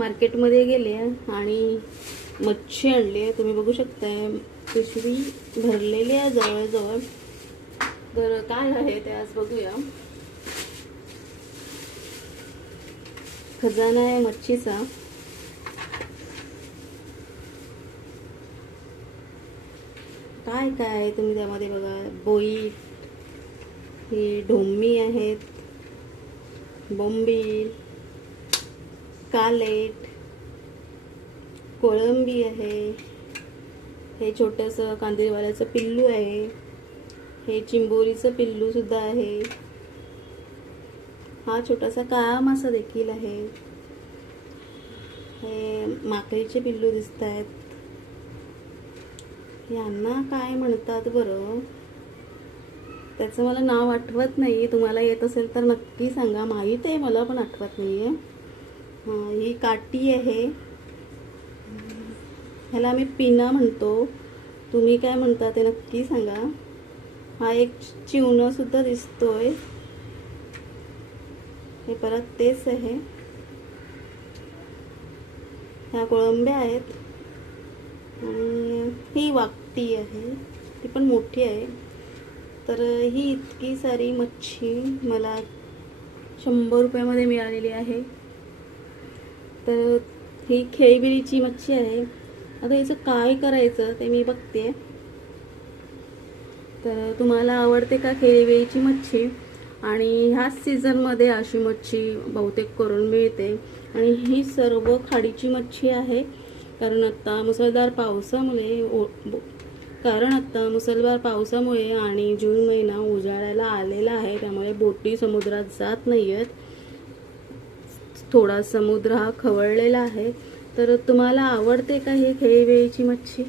मार्केटमध्ये गेले आणि मच्छी आणली आहे. तुम्ही बघू शकताय पिशवी भरलेली आहे जवळजवळ. तर काय आहे ते आज बघूया. खजाना आहे मच्छीचा. काय काय आहे तुम्ही त्यामध्ये बघा. बोई ही ढोमी आहेत बोंबील कालेट कोळंबी आहे हे छोटंसं कांदिलवाल्याचं पिल्लू आहे हे चिंबोरीचं पिल्लूसुद्धा आहे. हा छोटासा काळा मासा देखील आहे. हे माकडीचे पिल्लू दिसत आहेत यांना काय म्हणतात बरं? त्याचं मला नाव आठवत नाही तुम्हाला येत असेल तर नक्की सांगा. माहीत आहे मला पण आठवत नाही आहे ही काठी आहे. ह्याला आम्ही पिना म्हणतो. तुम्ही काय म्हणता ते नक्की सांगा. हा एक चिवणंसुद्धा दिसतोय. हे परत तेच आहे. ह्या कोळंब्या आहेत. आणि ही वाकटी आहे. ती पण मोठी आहे. तर ही इतकी सारी मच्छी मला शंभर रुपयामध्ये मिळालेली आहे. तर ही खेळबिरीची मच्छी आहे. आता हिचं काय करायचं ते मी बघते. तर तुम्हाला आवडते का खेळबिरीची मच्छी? आणि ह्याच सीझनमध्ये अशी मच्छी बहुतेक करून मिळते. आणि ही सर्व खाडीची मच्छी आहे. कारण आत्ता मुसळधार पावसामुळे ओ कारण आत्ता मुसळधार पावसामुळे आणि जून महिना उजाळायला आलेला आहे. त्यामुळे बोटी समुद्रात जात नाही आहेत थोडा समुद्र हा खवळलेला आहे. तर तुम्हाला आवडते का ही खेळीवेळीची मच्छी?